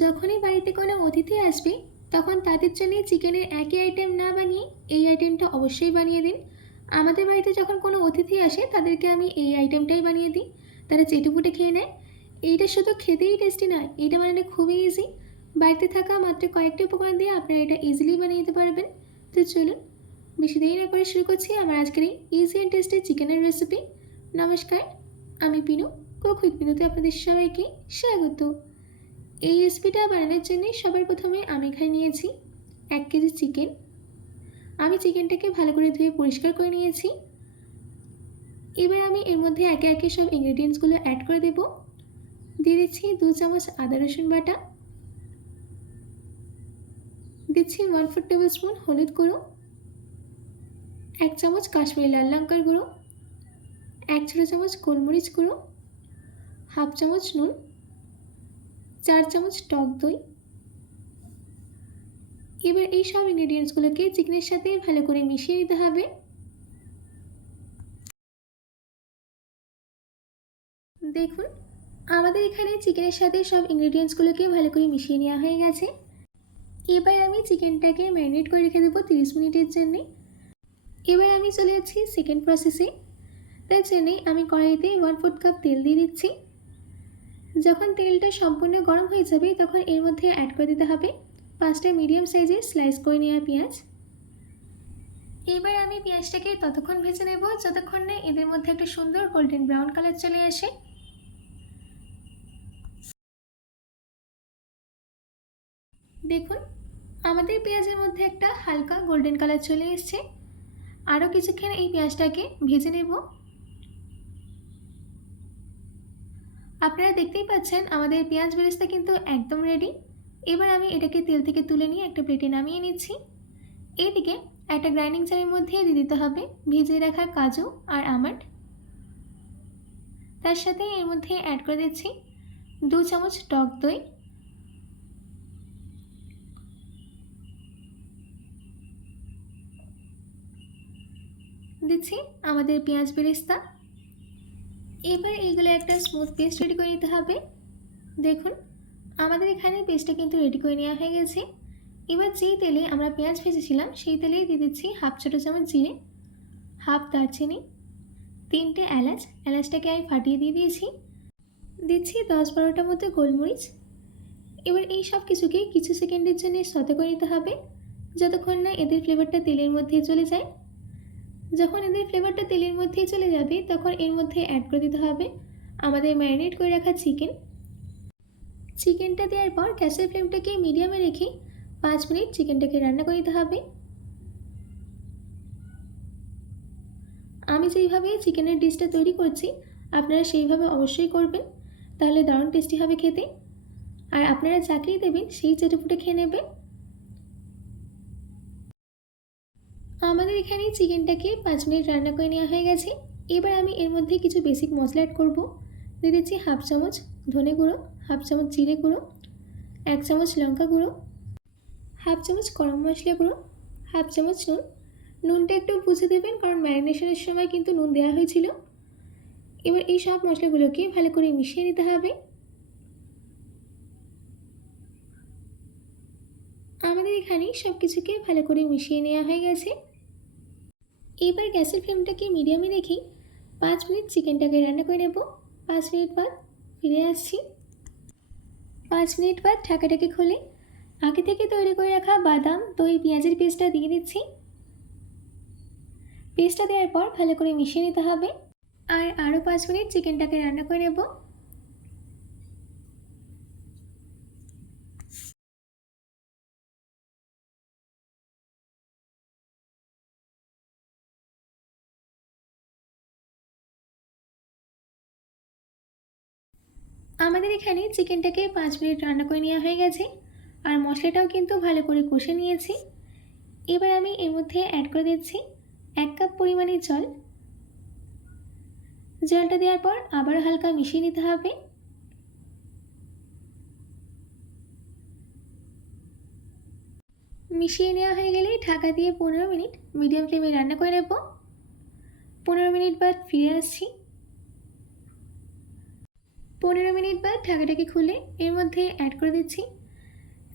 যখনই বাড়িতে কোনো অতিথি আসবে তখন তাদের জন্য চিকেনের একই আইটেম না বানিয়ে এই আইটেমটা অবশ্যই বানিয়ে দিন। আমাদের বাড়িতে যখন কোনো অতিথি আসে তাদেরকে আমি এই আইটেমটাই বানিয়ে দিই, তারা চেটেপুটে খেয়ে নেয়। এইটা শুধু খেতেই টেস্টি নয়, এইটা বানানো খুবই ইজি। বাড়িতে থাকা মাত্র কয়েকটি উপকরণ দিয়ে আপনারা এটা ইজিলি বানিয়ে দিতে পারবেন। তো চলুন বেশি দেরি না করে শুরু করছি আমার আজকের এই ইজি অ্যান্ড টেস্টি চিকেনের রেসিপি। নমস্কার, আমি পিনু, কুক উইথ পিনুতে আপনাদের সবাইকে স্বাগত। এই রেসিপিটা বানানোর জন্য সবার প্রথমে আমি এখানে নিয়েছি 1 কেজি চিকেন। আমি চিকেনটাকে ভালো করে ধুয়ে পরিষ্কার করে নিয়েছি। এবার আমি এর মধ্যে একে একে সব ইনগ্রেডিয়েন্টসগুলো অ্যাড করে দেব। দিয়ে দিচ্ছি 2 চামচ আদা রসুন বাটা, দিচ্ছি 1/4 টেবিল স্পুন হলুদ গুঁড়ো, 1 চামচ কাশ্মীরি লাল লঙ্কার গুঁড়ো, 1 ছোটো চামচ গোলমরিচ গুঁড়ো, 1/2 চামচ নুন, 4 চামচ টক দই। এবার এই সব ইনগ্রেডিয়েন্টসগুলোকে চিকেনের সাথে ভালো করে মিশিয়ে নিতে হবে। দেখুন আমাদের এখানে চিকেনের সাথে সব ইনগ্রেডিয়েন্টসগুলোকে ভালো করে মিশিয়ে নেওয়া হয়ে গেছে। এবার আমি চিকেনটাকে ম্যারিনেট করে রেখে দেবো 30 মিনিটের জন্যে। এবার আমি চলে যাচ্ছি সেকেন্ড প্রসেসে। তার জন্যে আমি কড়াইতে 1/4 কাপ তেল দিয়ে দিচ্ছি। যখন তেলটা সম্পূর্ণ গরম হয়ে যাবে তখন এর মধ্যে অ্যাড করে দিতে হবে 5টা মিডিয়াম সাইজের স্লাইস করে নেওয়া পেঁয়াজ। এবার আমি পেঁয়াজটাকে ততক্ষণ ভেজে নেব যতক্ষণ না এদের মধ্যে একটা সুন্দর গোল্ডেন ব্রাউন কালার চলে আসে। দেখুন আমাদের পেঁয়াজের মধ্যে একটা হালকা গোল্ডেন কালার চলে এসছে। আরও কিছুক্ষণ এই পেঁয়াজটাকে ভেজে নেব। আপনারা দেখতেই পাচ্ছেন আমাদের পেঁয়াজ বেরেস্তা কিন্তু একদম রেডি। এবার আমি এটাকে তেল থেকে তুলে নিয়ে একটা প্লেটে নামিয়ে নিচ্ছি। এইদিকে একটা গ্রাইন্ডিং জারের মধ্যে দিয়ে দিতে হবে ভিজিয়ে রাখা কাজু আর আমন্ড। তার সাথে এর মধ্যে অ্যাড করে দিচ্ছি 2 চামচ টক দই, দিচ্ছি আমাদের পেঁয়াজ বেরেস্তা। এবার এইগুলো একটা স্মুথ পেস্ট রেডি করে নিতে হবে। দেখুন আমাদের এখানে পেস্টটা কিন্তু রেডি করে নেওয়া হয়ে গেছে। এবার যেই তেলে আমরা পেঁয়াজ ভেজেছিলাম সেই তেলেই দিয়ে দিচ্ছি 1/2 ছোটো চামচ জিরে, 1/2 দারচিনি, 3টে এলাচ। এলাচটাকে আমি ফাটিয়ে দিয়ে দিয়েছি। দিচ্ছি 10-12টা মতো গোলমরিচ। এবার এই সব কিছুকে কিছু সেকেন্ডের জন্য সতে করে নিতে হবে যতক্ষণ না এদের ফ্লেভারটা তেলের মধ্যে চলে যায়। যখন এদের ফ্লেভারটা তেলের মধ্যেই চলে যাবে তখন এর মধ্যে অ্যাড করে দিতে হবে আমাদের ম্যারিনেট করে রাখা চিকেন। চিকেনটা দেওয়ার পর গ্যাসের ফ্লেমটাকে মিডিয়ামে রেখে 5 মিনিট চিকেনটাকে রান্না করে নিতে হবে। আমি যেইভাবে চিকেনের ডিশটা তৈরি করছি আপনারা সেইভাবে অবশ্যই করবেন, তাহলে দারুণ টেস্টি হবে খেতে। আর আপনারা যাকেই দেবেন সেই চেটেপুটে খেয়ে নেবে। আমাদের এখানে চিকেনটাকে 5 মিনিট রান্না করে নেওয়া হয়ে গেছে। এবার আমি এর মধ্যে কিছু বেসিক মশলা অ্যাড করব। দিয়ে দিচ্ছি 1/2 চামচ ধনে গুঁড়ো, 1/2 চামচ জিরে গুঁড়ো, 1 চামচ লঙ্কা গুঁড়ো, 1/2 চামচ গরম মশলা গুঁড়ো, 1/2 চামচ নুন। নুনটা একটু বুঝে দেবেন কারণ ম্যারিনেশনের সময় কিন্তু নুন দেওয়া হয়েছিল। এবার এই সব মশলাগুলোকে ভালো করে মিশিয়ে নিতে হবে। আমাদের এখানে সব কিছুকে ভালো করে মিশিয়ে নেওয়া হয়ে গেছে। এবার গ্যাসের ফ্লেমটাকে মিডিয়ামে রেখেই 5 মিনিট চিকেনটাকে রান্না করে নেব। 5 মিনিট বাদ ফিরে আসছি। 5 মিনিট বাদ ঢাকাটাকে খুলে আগে থেকে তৈরি করে রাখা বাদাম, দই, পেঁয়াজের পেস্টটা দিয়ে দিচ্ছি। পেস্টটা দেওয়ার পর ভালো করে মিশিয়ে নিতে হবে। আর আরও 5 মিনিট চিকেনটাকে রান্না করে নেব। আমাদের এখানে চিকেনটাকে 5 মিনিট রান্না করে নেওয়া হয়ে গেছে আর মশলাটাও কিন্তু ভালো করে কষে নিয়েছি। এবার আমি এর মধ্যে অ্যাড করে দিচ্ছি 1 কাপ পরিমাণে জল। জলটা দেওয়ার পর আবার হালকা মিশিয়ে নিতে হবে। মিশিয়ে নেওয়া হয়ে গেলে ঢাকা দিয়ে 15 মিনিট মিডিয়াম ফ্লেমে রান্না করে নেব। 15 মিনিট বাদ ফিরে আসছি। 15 মিনিট বাদ ঢাকাটাকে খুলে এর মধ্যে অ্যাড করে দিচ্ছি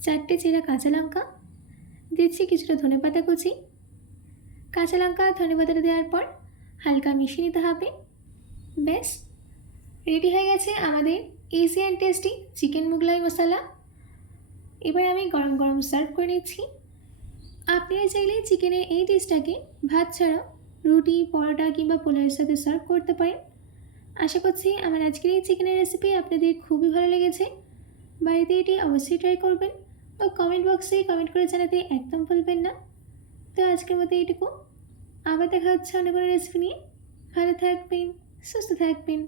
4টে চেরা কাঁচা লঙ্কা, দিচ্ছি কিছুটা ধনেপাতা কুচি। কাঁচা লঙ্কা আর ধনেপাতাটা দেওয়ার পর হালকা মিশিয়ে নিতে হবে। ব্যাস রেডি হয়ে গেছে আমাদের easy and tasty chicken Mughlai masala. এবার আমি গরম গরম সার্ভ করে নিচ্ছি। আপনারা চাইলে চিকেনের এই ডিশটাকে ভাত ছাড়াও রুটি, পরোটা কিংবা পোলাওয়ের সাথে সার্ভ করতে পারেন। আশা করছি আমার আজকের এই চিকেনের রেসিপি আপনাদের খুবই ভালো লেগেছে। বাড়িতে এটি অবশ্যই ট্রাই করবেন ও কমেন্ট বক্সে কমেন্ট করে জানাতে একদম ভুলবেন না। তো আজকের মতো এইটুকু, আবার দেখা হচ্ছে অন্য কোনো রেসিপি নিয়ে। ভালো থাকবেন, সুস্থ থাকবেন।